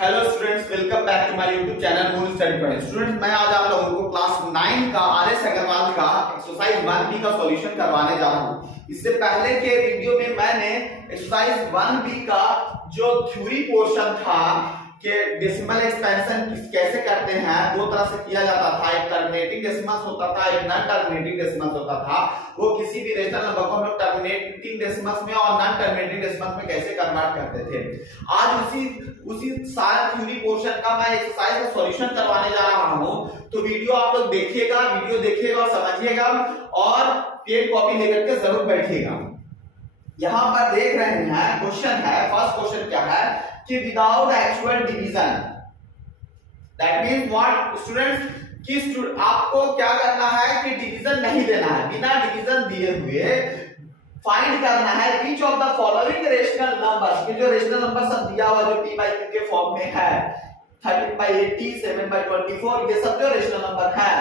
Hello students, welcome back to my YouTube channel moon study point. Students, मैं आज आप लोगों को क्लास 9 का आर.एस. अग्रवाल का एक्सरसाइज 1B का सॉल्यूशन करवाने जा रहा हूं। इससे पहले के वीडियो में मैंने एक्सरसाइज 1B का जो थ्योरी पोर्शन था कि डेसिमल एक्सपेंशन कैसे करते हैं, दो तरह से किया जाता था। एक टर्मिनेटिंग डेसिमल्स होता था, एक नॉन टर्मिनेटिंग डेसिमल्स होता था। वो किसी भी रेशनल नंबर को हम लोग टर्मिनेटिंग डेसिमल्स में और नॉन टर्मिनेटिंग डेसिमल्स में कैसे कन्वर्ट करते थे। आज उसी सारे थ्योरी पोर्शन का मैं एक्सरसाइज का सॉल्यूशन करवाने जा रहा हूं। तो वीडियो आप लोग देखिएगा, वीडियो देखिएगा और समझिएगा और पेन कॉपी लेकर के जरूर बैठिएगा। यहां पर देख रहे हैं क्वेश्चन है, फर्स्ट क्वेश्चन क्या है कि without actual division, that means what students कि आपको क्या करना है कि डिवीजन नहीं देना है, बिना डिवीजन दिए हुए फाइंड करना है which of the following rational numbers, कि जो रेशनल नंबर सब दिया हुआ जो p/q के फॉर्म में है 13/80, 7/24, ये सब जो रेशनल नंबर है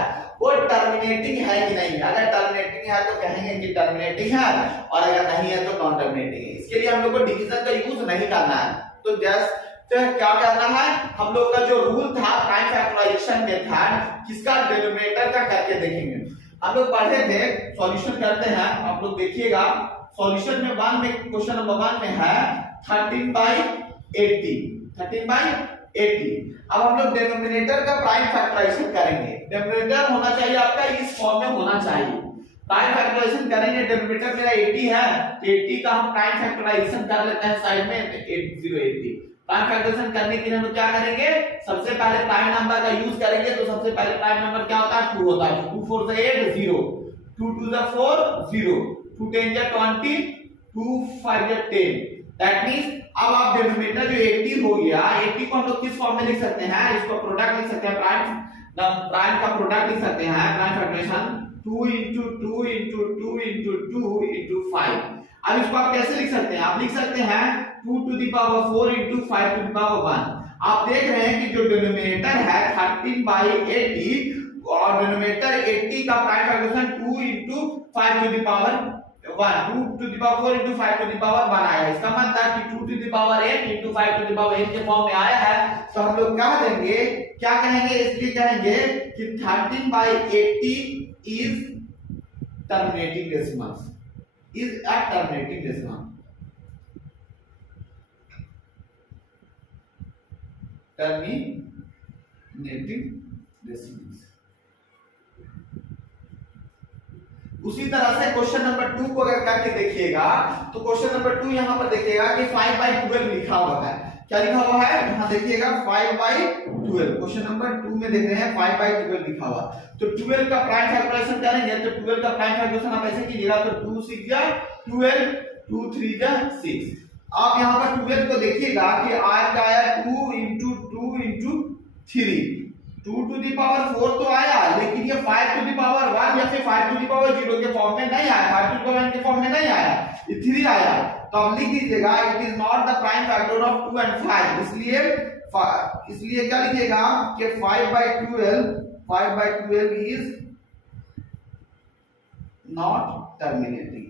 वो टर्मिनेटिंग है कि नहीं। अगर टर्मिनेटिंग है तो कहेंगे कि टर्मिनेटिंग है और अगर नहीं है तो नॉन टर्मिनेटिंग है। इसके लिए हम लोग को डिवीजन का यूज नहीं करना है। तो जस्ट क्या करना है, हम लोग का जो रूल था प्राइम फैक्टराइजेशन मेथड, किसका डेनोमिनेटर का करके देखेंगे। हम लोग पढ़े थे, सॉल्यूशन करते हैं, आप लोग देखिएगा। सॉल्यूशन में क्वेश्चन नंबर 1 में है 13/80, 13/80। अब हम लोग डेनोमिनेटर का प्राइम फैक्टराइजेशन करेंगे। डेनोमिनेटर होना चाहिए आपका इस फॉर्म में होना चाहिए। प्राइम फैक्टराइजेशन करेंगे, डेनोमिनेटर मेरा 80 है तो 80 का हम प्राइम फैक्टराइजेशन कर लेते हैं साइड में 8080। प्राइम फैक्टराइजेशन करने के लिए हम लोग क्या करेंगे, सबसे पहले प्राइम नंबर का यूज करेंगे। तो सबसे पहले प्राइम नंबर क्या होता है, 2 होता है। 2 4 से 8 0, 2 2 से 4 0, 2 10 से 20, 2 5 से 10। दैट मींस अब आप डेनोमिनेटर जो 80 हो गया, 80 को हम लोग किस फॉर्म में लिख सकते हैं, इसको प्रोडक्ट लिख सकते हैं, प्राइम का प्रोडक्ट लिख सकते हैं। Prime factorisation 2 into 2 into 2 into 2 into 5। अब इसको आप कैसे लिख सकते हैं, आप लिख सकते हैं 2 to the power 4 into 5 to the power 1। आप देख रहे हैं कि जो डिनोमिनेटर है 13/80 और डिनोमिनेटर 80 का prime factorisation 2 into 5 to the power 1, 2 to the power 4 into 5 to the power 1 आया। इसका मतलब है कि 2 to the power 8 into 5 to the power 8 के फॉर्म में आया है। तो हम लोग क्या देंगे, क्या कहेंगे, इसलिए कहेंगे कि 13/80 is terminating decimals, is a terminating decimal, terminating decimals। उसी तरह से क्वेश्चन नंबर 2 को अगर करके देखिएगा तो क्वेश्चन नंबर 2 यहां पर देखिएगा कि 5/12 लिखा हुआ है। क्या लिखा हुआ है, यहां देखिएगा 5/12। क्वेश्चन नंबर 2 में देख रहे हैं 5/12 लिखा हुआ। तो 12 का प्राइम फैक्टराइजेशन करेंगे तो 12 का प्राइम फैक्टराइजेशन आप ऐसे कीजिएगा तो 2 6 जा 12, 2 3 जा 6। आप यहां पर 12 को देखिएगा कि आया क्या आया, 2 into 2 into 3, 2 to the power 4 तो आया, लेकिन ये 5 to the power 1 या फिर 5 to the power 0 के फॉर्म में नहीं आया, 5 to the power 1 के फॉर्म में नहीं आया, ये 3 आया। तो हम लिख दीजिएगा it is not the prime factor of 2 and 5। इसलिए क्या लिखिएगा कि 5/12 is not terminating।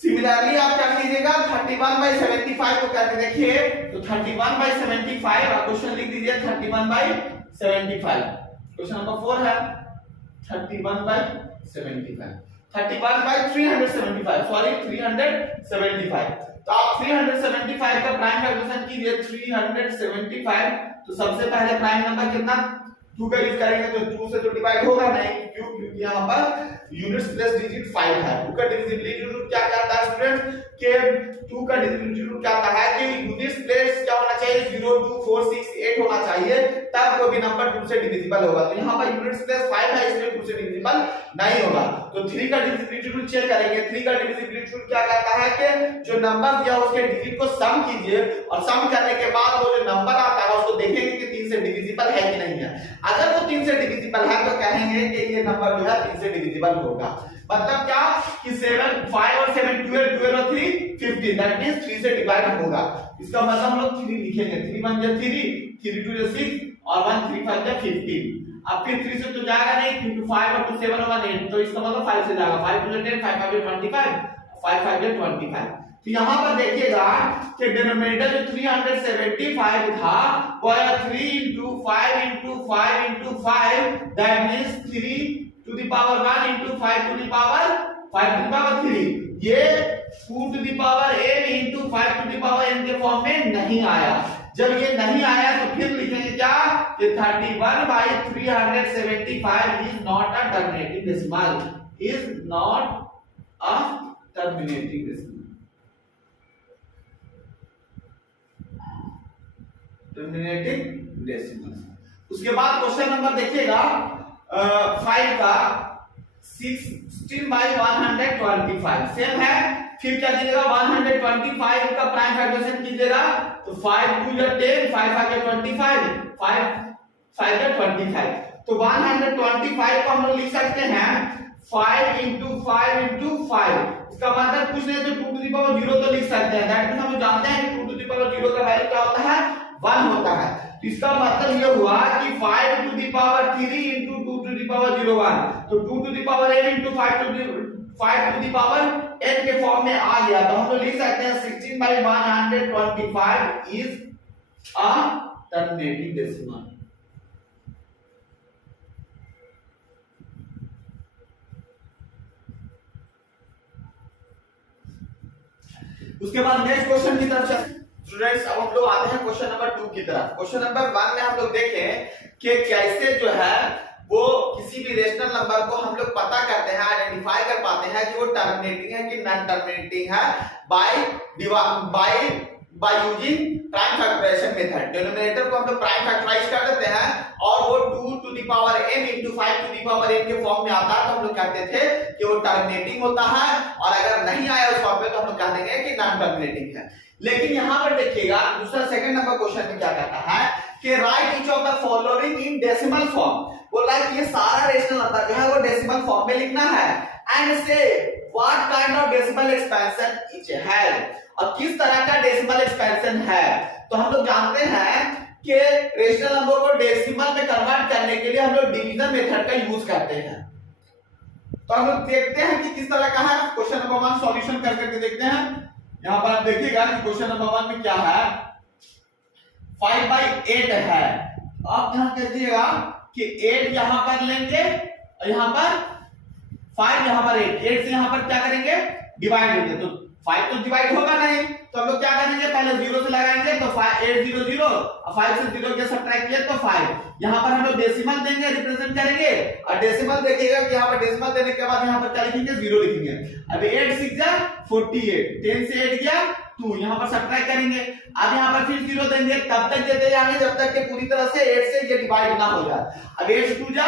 सिमिलरली आप क्या कीजिएगा 31/75 को करके देखिए। तो 31/75 आप क्वेश्चन लिख दीजिए 31/75। क्वेश्चन नंबर 4 है 31/75, 31/375, सॉरी 375। तो आप 375 का प्राइम फैक्टराइजेशन कीजिए 375। तो सबसे पहले प्राइम नंबर कितना 2 का यूज करेंगे तो 2 से तो डिवाइड होगा नहीं, क्योंकि यहां पर यूनिट्स प्लस डिजिट 5 है। 2 का डिविजिबिलिटी रूल क्या कहता है स्टूडेंट्स के 2 का डिविजिबिलिटी रूल क्या कहता है कि यूनिट्स प्लस क्या होना चाहिए 0 2 4 6 8 होना चाहिए, तब कोई भी नंबर 2 से डिविजिबल होगा। तो यहां पर यूनिट्स प्लस 5 है, इसलिए 2 से डिविजिबल नहीं होगा। तो 3 का डिविजिबिलिटी रूल चेक करेंगे। 3 का डिविजिबिलिटी रूल क्या कहता है कि जो नंबर दिया उसके डिजिट को सम कीजिए और सम करने के बाद वो जो नंबर आता है उसको देखेंगे कि 3 से डिविजिबल है कि नहीं है। अगर वो 3 से डिविजिबल है तो कहेंगे कि ये नंबर जो है 3 से डिविजिबल होगा। मतलब क्या कि 7 5 और 7 12, 12 और 3 15, दैट मींस 3 से डिवाइड होगा। इसका मतलब हम लोग 3 लिखेंगे, 3 1 जा 3, 3 2 जा 6 और 1 3 5 जा 15। अब फिर 3 से तो जाएगा नहीं क्योंकि 5 और 2 7 होगा 8, तो इसका मतलब 5 से जाएगा, 5 2 10, 5 5 25, 5 5 25। तो यहाँ पर देखिएगा कि डिनोमिनेटर जो 375 था वो आया 3 into 5 into 5 into 5, that means 3 to the power 1 into 5 to the power 3। ये 2 to the power n into 5 to the power n के फॉर्म में नहीं आया। जब ये नहीं आया तो फिर लिखेंगे क्या कि 31/375 is not a terminating decimal, is not a terminating decimal, terminating decimal। उसके बाद क्वेश्चन नंबर देखिएगा 5 का 16/125 सेम है। फिर क्या कीजिएगा 125 का प्राइम फैक्टराइजेशन कीजिएगा तो 5 2 या 10, 5 5 या 25, 5 5 या 25। तो 125 को हम लोग लिख सकते हैं 5 into 5 into 5। इसका मतलब कुछ नहीं तो 2 to the power 0 तो लिख सकते हैं। दैट मींस हम जानते हैं कि 2 to the power 0 का वैल्यू क्या होता है 1 होता है। तो इसका मतलब ये हुआ कि 5 to the power 3 into 2 to the power 0 1, तो 2 to the power n into 5 to the power n के फॉर्म में आ गया। तो हम लोग लिख सकते हैं 16/125 is a terminating decimal। उसके बाद नेक्स्ट क्वेश्चन की तरफ चलते हैं स्टूडेंट्स। अब हम लोग आते हैं क्वेश्चन नंबर 2 की तरफ। क्वेश्चन नंबर 1 में हम लोग देखें कि कैसे जो है वो किसी भी रेशनल नंबर को हम लोग पता करते हैं, आइडेंटिफाई कर पाते हैं कि वो टर्मिनेटिंग है कि नॉन टर्मिनेटिंग है by using prime factorisation method. Denominator को हम लोग प्राइम फैक्टराइज कर देते हैं और वो 2 to the power n into 5 to the power n के फॉर्म में आता है, तो हम लोग कहते थे कि वो टर्मिनेटिंग होता है, और अगर नहीं आया उस फॉर्म में तो हम लोग कह देंगे कि नॉन टर्मिनेटिंग है। लेकिन यहाँ पर देखिएगा दूसरा सेकंड नंबर क्वेश्चन में क्या कहता है कि right each of the following in decimal form. बोला कि ये सारा रेशनल नंबर जो है वो डेसिमल फॉर्म में लिखना है एंड से what kind of decimal expansion etch has, और किस तरह का डेसिमल एक्सपेंशन है। तो हम लोग जानते हैं कि रेशनल नंबर को डेसिमल में कन्वर्ट करने के लिए हम लोग डिवीजन मेथड का यूज करते हैं। तो हम लोग देखते हैं कि किस तरह का है। क्वेश्चन नंबर 1 सॉल्यूशन करके देखते हैं। यहां पर आप देखिएगा कि क्वेश्चन नंबर 1 में क्या है 5/8 है। आप ध्यान दीजिएगा कि 8 यहां पर लेंगे और यहां पर 5, यहां पर 8 से यहां पर क्या करेंगे डिवाइड लेंगे, तो 5 तो डिवाइड होगा नहीं, तो हम लोग क्या करेंगे पहले 0 से लगाएंगे तो 8 0 0 और 5 से 0 के सब्ट्रैक्ट किया तो 5। यहां पर हम लोग डेसिमल देंगे, रिप्रेजेंट करेंगे, और डेसिमल देखिएगा कि यहां पर डेसिमल देने के बाद यहां पर क्या लिखेंगे 0 लिखेंगे। अब 8 6 जा 48, 10 से 8 गया 2, यहां पर सब्ट्रैक्ट करेंगे। अब यहां पर फिर 0 देंगे, तब तक देते जाएंगे जब तक कि पूरी तरह से 8 से ये डिवाइड ना हो जाए। अब 8 2 जा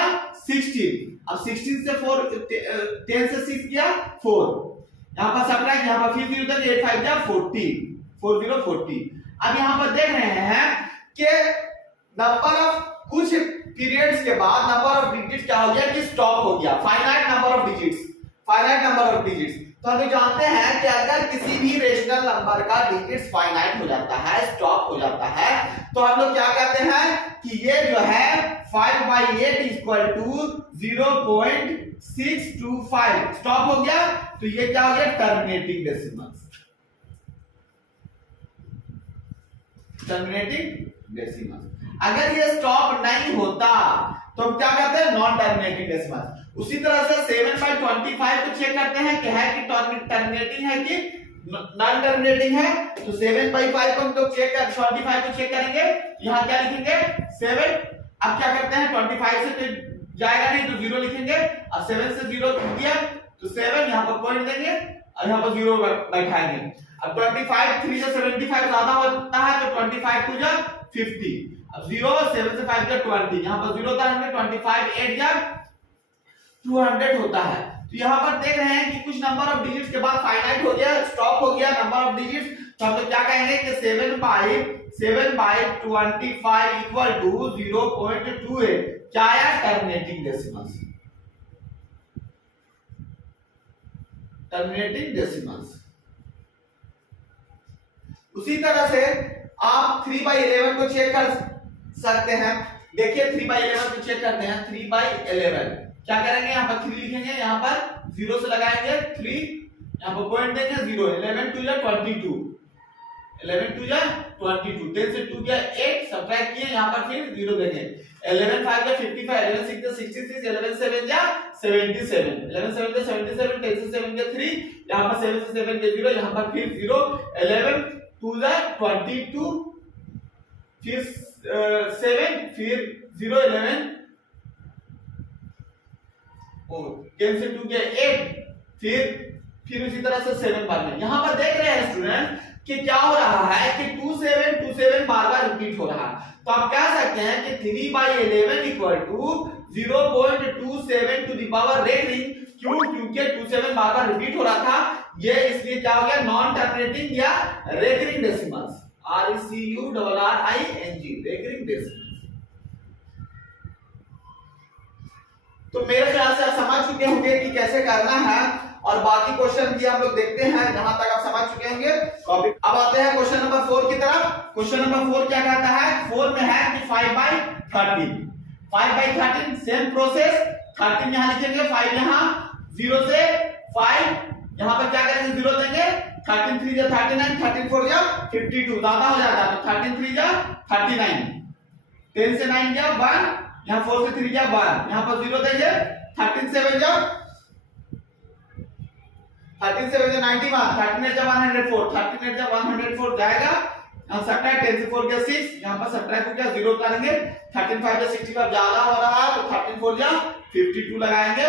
16, अब 16 से 4 10 से 6 गया 4, यहां पर सब्ट्रैक्ट, यहां पर फिर 0 देंगे 8 5 जा 40, 40 40। अब यहां पर देख रहे हैं कि नंबर ऑफ कुछ पीरियड्स के बाद नंबर ऑफ डिजिट्स क्या हो गया कि स्टॉप हो गया, फाइनाइट नंबर ऑफ डिजिट्स। तो हम जानते हैं कि अगर किसी भी रेशनल नंबर का डिजिट्स फाइनाइट हो जाता है, स्टॉप हो जाता है, तो हम लोग क्या कहते हैं कि ये जो है 5/8 इक्वल टू 0.625 स्टॉप हो गया, तो ये क्या हो गया टर्मिनेटिंग डेसिमल। अगर ये स्टॉप नहीं होता तो हम क्या कहते हैं नॉन टर्मिनेटिंग डेसिमल। उसी तरह से 7/25 को चेक करते हैं कि है कि टर्मिनेटिंग है कि नॉन टर्मिनेटिंग है, तो 7/5 को हम लोग चेक कर 25 को चेक करेंगे, यहां क्या लिखेंगे 7। अब क्या करते हैं 25 से तो जाएगा नहीं तो 0 लिखेंगे, और 7 से 0 गया तो 7, यहां पर पॉइंट देंगे और यहां पर 0 बैठाएंगे। अब 25 3 से 75 ज्यादा होता है तो 25 2 जा 50, अब 0 7 से 5 जा 20, यहां पर 0 था, 25 8 जा 200 होता है। तो यहां पर देख रहे हैं कि कुछ नंबर ऑफ डिजिट्स के बाद फाइनाइट हो गया, स्टॉप हो गया नंबर ऑफ डिजिट्स, तो हम लोग क्या कहेंगे कि 7/25 इक्वल टू 0.28 क्या आया टर्मिनेटिंग डेसिमल्स। उसी तरह से आप 3/11 को चेक कर सकते हैं। देखिए 3/11 को चेक करते हैं। 3/11 क्या करेंगे, यहाँ पर 3 लिखेंगे, यहाँ पर 0 से लगाएंगे 3, यहाँ पर पॉइंट देंगे 0। 11 2 या 22, 11 2 या 22, 10 से 2 गया 8, सब्ट्रैक्ट किए, यहाँ पर फिर 0 देंगे। 11 5 या 55, 11 6 या 66, 11 7 या 77, 11 7 या 77, 10 से 7 या 3, यहाँ पर 7 से 7 या 0, यहाँ पर फिर 0, 11 2 या 22, फिर 7, फिर 0, 11 और 10 से 2 गया 8, फिर उसी तरह से 7 बार में। यहाँ पर देख रहे हैं स्टूडेंट कि क्या हो रहा है कि 27 बार-बार रिपीट हो रहा है। तो आप कह सकते हैं कि 3/11 equal to 0.27 to the power rating. क्यों? क्योंकि 27 बार-बार रिपीट हो रहा था, ये इसलिए क्या हो गया, नॉन टर्मिनेटिंग या recurring decimals, RECURRING, recurring decimals. तो मेरे ख्याल से आप समझ चुके होंगे कि कैसे करना है, और बाकी क्वेश्चन भी हम लोग देखते हैं, जहां तक आप समझ चुके होंगे कॉपी। अब आते हैं क्वेश्चन नंबर 4 की तरफ। क्वेश्चन नंबर 4 क्या कहता है, 4 में है कि 5/13, 5/13 सेम प्रोसेस, 13 यहां लिखेंगे, 5 यहां, 0 से 5 यहां पर क्या करेंगे, 0 देंगे, 13 3 या 39, 13 4 या 52, ज्यादा हो जाता है तो 13 3 या 39, 10 से 9 या 1, यहां 4 से 3 या 1, यहां पर 0 देंगे, 13 7 या 13 7 या 91, 13 8 या 104, 13 8 या 104 जाएगा, यहां सब्ट्रैक्ट 10 से 4 गया 6, यहां पर सब्ट्रैक्ट हो गया 0 उतारेंगे, 13 5 या 65 ज्यादा हो रहा है तो 13 4 या 52 लगाएंगे,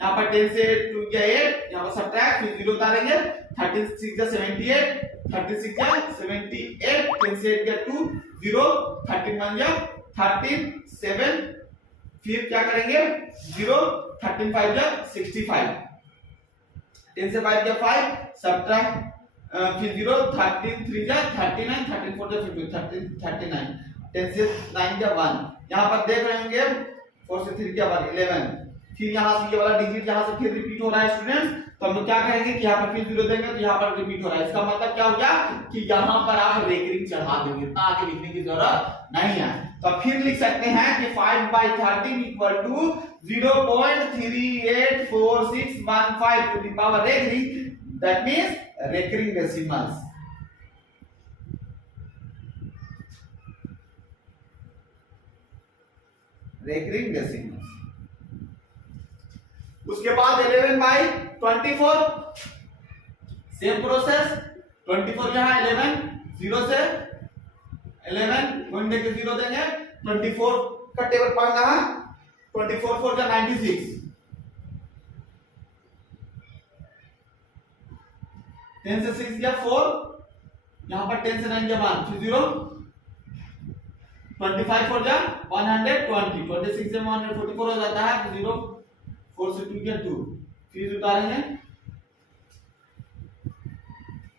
यहां पर 10 से 2 गया 8, यहां पर सब्ट्रैक्ट, फिर 0 उतारेंगे, 13 6 या 78, 36 या 78, 10 से 8 गया 2 0, 13 1 या 13 7, फिर क्या करेंगे 0, 13 5 या 65, 10 से 5 गया 5, सब्ट्रैक्ट फिर 0, 13 3 या 39, 13 4 या 50, 13 39, 10 से 9 गया 1, यहां पर देख रहे होंगे 4 से 3 गया 1 11, फिर यहां से ये वाला डिजिट यहां से फिर रिपीट हो रहा है स्टूडेंट्स, तो हम लोग क्या करेंगे कि यहां पर फिर 0 देंगे तो यहां पर रिपीट हो रहा है, इसका मतलब क्या हो गया कि यहां पर आप रेकरिंग चढ़ा देंगे, इतना आगे लिखने की जरूरत नहीं है। तो फिर लिख सकते हैं कि 5/13 equal to 0.384615 to the power recurring, that means recurring decimals. Recurring decimals. उसके बाद 11/24 सेम प्रोसेस, 24 यहां 11 0 से 11 1 देके 0 देंगे, 24 का टेबल पढ़ना है, 24 4 का 96, 10 से 6 या 4, यहां पर 10 से 9 या 1, फिर 0, 25 4 या 120, 26 से 144 हो जाता है, 0 4 से 2 या 2, फिर उतारेंगे,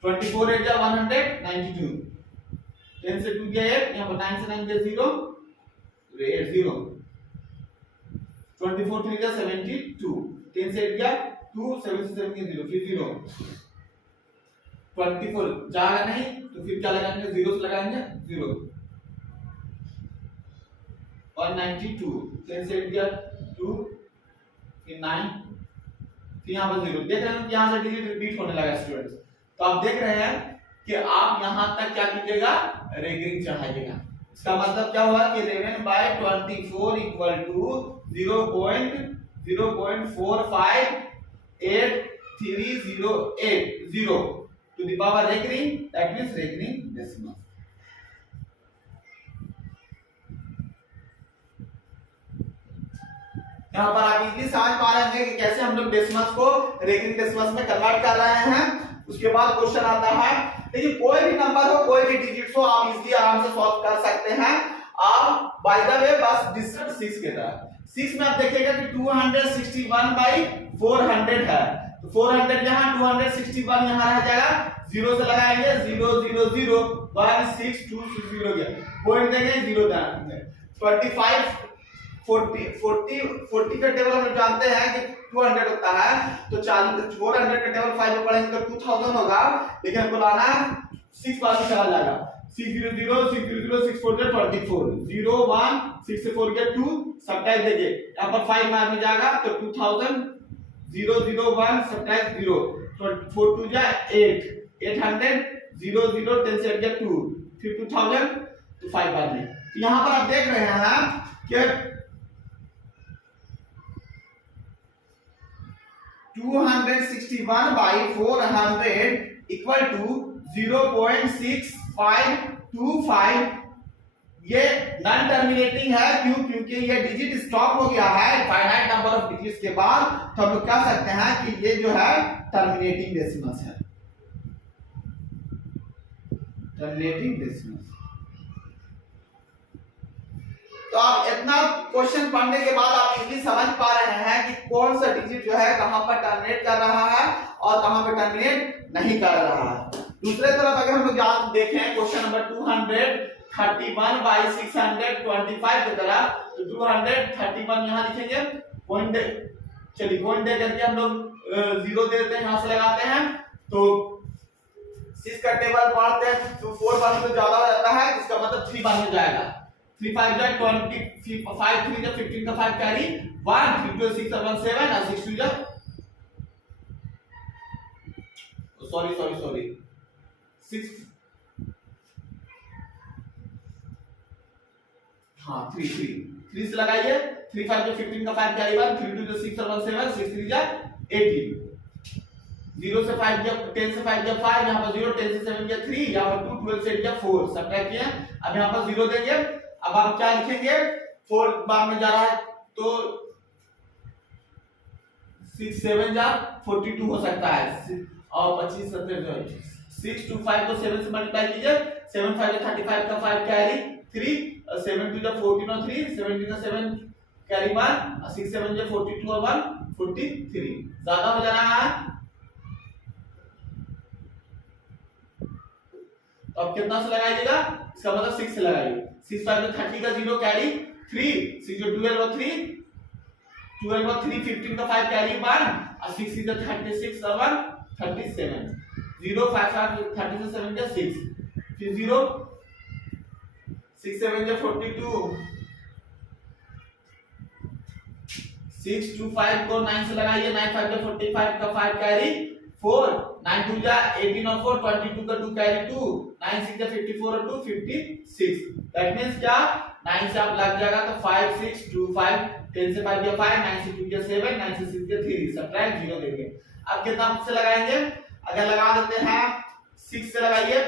24 8 या 192, 10 से 2 गया 8, यहाँ पर 9 से 9 गया 0, 8 0, 24 3 गया 72, 10 से 8 गया 2, 7 से 7 गया 0, फिर 0, 24 जाएगा नहीं तो फिर क्या लगाएंगे, 0 से लगाएंगे 0, 192, 10 से 8 गया 2, फिर 9, फिर यहाँ पर 0, देख रहे हैं कि यहाँ से डिजिट रिपीट होने लगा स्टूडेंट्स। तो आप देख रहे हैं कि आप यहां तक क्या कीजिएगा, रेकरिंग चढ़ाइएगा। इसका मतलब क्या हुआ कि 11/24 equal to 0.0458308 to the power recurring, that means recurring decimal. यहाँ पर आप इतनी समझ पा रहे हैं कि कैसे हम लोग डेसिमल्स को रेकरिंग डेसिमल्स में कन्वर्ट कर रहे हैं। उसके बाद क्वेश्चन आता है, देखिए कोई भी नंबर हो, कोई भी डिजिट्स हो, आप इजीली आराम से सॉल्व कर सकते हैं। आप बाय द वे बस डिस्कस 6 के तरह 6 में आप देखिएगा कि 261/400 है, तो 400 यहाँ, 261 यहाँ रह जाएगा, 0 से लगाएंगे 0 0 0 1 6 2 0 गया, पॉइंट देंगे 0 देंगे, 25 40 का टेबल हम जानते हैं कि 200 होता है, तो 400 का टेबल 5 में पढ़ेंगे तो 2000 होगा, लेकिन हमको लाना 6 बार चला जाएगा, 6 4 24 0 1 6 से 4 गया 2 सब्ट्रैक्ट देखिए यहाँ पर 5 मार में जाएगा तो 2000 0 0 1 सब्ट्रैक्ट 0 तो 4 2 जा 8 800 0 0 10 से 8 गया 2 फिर 2000 तो 5 बार में। तो यहाँ पर आप देख रहे हैं कि 261 by 400 इक्वल टू 0.6525 ये नॉन टर्मिनेटिंग है। क्यों? क्योंकि ये डिजिट स्टॉप हो गया है फाइनाइट नंबर ऑफ डिजिट्स के बाद, तो हम लोग कह सकते हैं कि ये जो है टर्मिनेटिंग डेसिमल्स है, टर्मिनेटिंग डेसिमल्स। तो आप इतना क्वेश्चन पढ़ने के बाद आप इजीली समझ पा रहे हैं कि कौन सा डिजिट जो है कहां पर टर्मिनेट कर रहा है और कहां पर टर्मिनेट नहीं कर रहा है। दूसरे तरफ अगर हम लोग देखें क्वेश्चन नंबर 231 by 625 की तरह, तो 231 यहां लिखेंगे पॉइंट, चलिए पॉइंट दे करके हम लोग 0 दे देते हैं, यहां से लगाते हैं तो 6 का टेबल पढ़ते हैं तो 4 बार में ज्यादा हो जाता है, इसका मतलब 3 बार में जाएगा। 3 5 जा 20 5 3 जा 15 का 5 कैरी 1 3 2 6 7 7 और 6 2 जा सॉरी 6 हाँ 3 से लगाइए 3 5 जो 15 का 5 कैरी 1 3 2 जो 6 7 7 6 3 जा 18 0 से 5 जब 10 से 5 जब 5 यहां पर 0 10 से 7 जब 3 यहां पर 2 12 से 8 जब 4 सब्ट्रैक्ट किया। अब यहां पर 0 देंगे, अब आप क्या लिखेंगे 4 बार में जा रहा है तो 6 7 जा 42 हो सकता है और 25 70 जो 6 2 5 को 7 से मल्टीप्लाई कीजिए 7 5 35 का 5 कैरी 3 7 2 जा 14 और 3 17 का 7 कैरी 1 और 6 7 जा 42 और 1 43 ज्यादा हो जा रहा है। तो अब कितना से लगाइएगा, इसका मतलब 6 से लगाइए 6 5 में 30 का 0 कैरी 3 6 जो 12 और 3 12 और 3 15 का 5 कैरी 1 और 6 6 का 36 और 1 37 0 5 5 30 से 7 का 6 फिर 0 6 7 का 42 6 2 5 को 9 से लगाइए 9 5 का 45 का 5 कैरी 4 9 2 जा 18 और 4 22 का 2 कैरी 2 9 6 जा 54 और 2 56 दैट मींस क्या 9 से आप लग जाएगा तो 5 6 2 5 10 से 5 गया 5 9 से 2 गया 7 9 से 6 गया 3 सब्ट्रैक्ट 0 देंगे। अब कितना से लगाएंगे, अगर लगा देते हैं 6 से लगाइए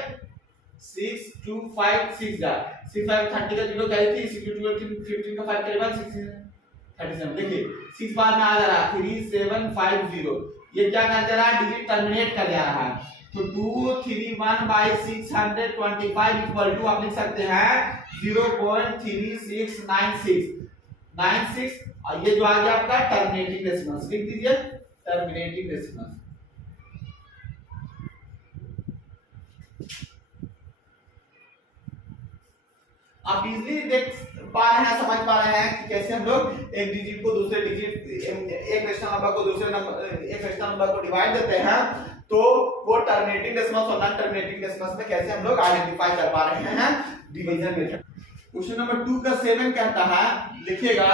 6 2 5 6 जा 6 5 30 का 0 कैरी 3 6 2 15 का 5 कैरी 1 6 37 देखिए 6 बार में आ जा रहा है 3750 ये क्या कर दे रहा है डिजिट टर्मिनेट कर जा रहा है। तो 231 by 625 इक्वल टू आप लिख सकते हैं 0.3696 और ये जो आ गया आपका टर्मिनेटिंग डेसिमल्स, लिख दीजिए टर्मिनेटिंग डेसिमल्स। आप इजीली देख पा रहे हैं, समझ पा रहे हैं कि कैसे हम लोग एक डिजिट को दूसरे डिजिट एक रेशनल नंबर को दूसरे नंबर एक रेशनल नंबर को डिवाइड देते हैं तो वो टर्मिनेटिंग डेसिमल्स और नॉन टर्मिनेटिंग डेसिमल्स में कैसे हम लोग आइडेंटिफाई कर पा रहे हैं डिवीजन मेथड। क्वेश्चन नंबर 2 का 7 कहता है लिखेगा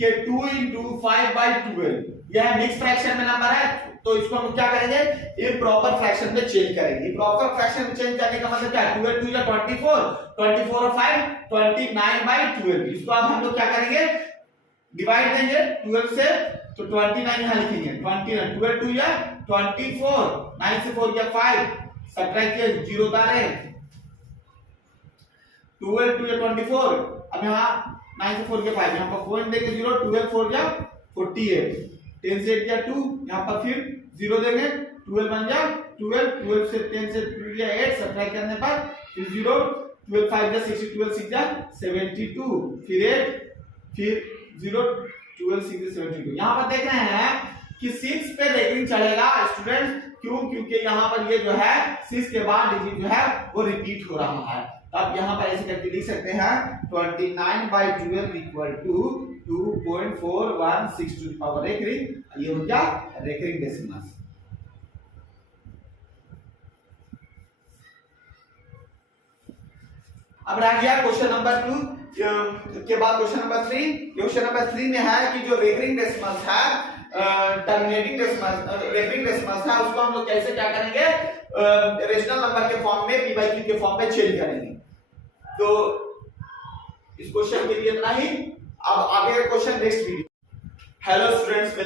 कि 2 into 5 by 12 यह मिक्स फ्रैक्शन में नंबर है तो इसको हम क्या करेंगे इम्प्रॉपर फ्रैक्शन में चेंज करेंगे। इम्प्रॉपर फ्रैक्शन में चेंज करने का मतलब क्या है 12 2 या 24 और 5 29 by 12 इसको अब हम लोग क्या करेंगे डिवाइड देंगे 12 से तो 29 यहां लिखेंगे 29 12 2 या 24 9 से 4 या 5 सब्ट्रैक्ट किए 0 उतारे 12 2 या 24 अब यहां 9 से 4 के 5 यहां पर पॉइंट देंगे 0 12 4 या 48 10 से 8 या 2 यहां पर फिर 0 देंगे 12 बन जा 12 से 10 से 2 या 8 सब्ट्रैक्ट करने पर फिर 0 12 5 जा 60 12 6 जा 72 फिर 8 फिर 0 12 6 72 यहां पर देख रहे हैं कि 6 पे रेटिंग चलेगा स्टूडेंट्स। क्यों? क्योंकि यहां पर ये जो है 6 के बाद डिजिट जो है वो रिपीट हो रहा है। अब यहां पर ऐसे करके लिख सकते हैं 29 by 12 equal to 2.4162 to power recurring ये हो गया रेकरिंग डेसिमल्स। अब रह गया क्वेश्चन नंबर 2 के बाद क्वेश्चन नंबर 3। क्वेश्चन नंबर 3 में है कि जो रेकरिंग डेसिमल्स है, टर्मिनेटिंग डेसिमल्स, रेकरिंग डेसिमल्स है, उसको हम लोग कैसे क्या करेंगे, रेशनल नंबर के फॉर्म में p by q के फॉर्म में चेंज करेंगे। तो इस क्वेश्चन के लिए इतना ही। अब आगे question next video. Hello students.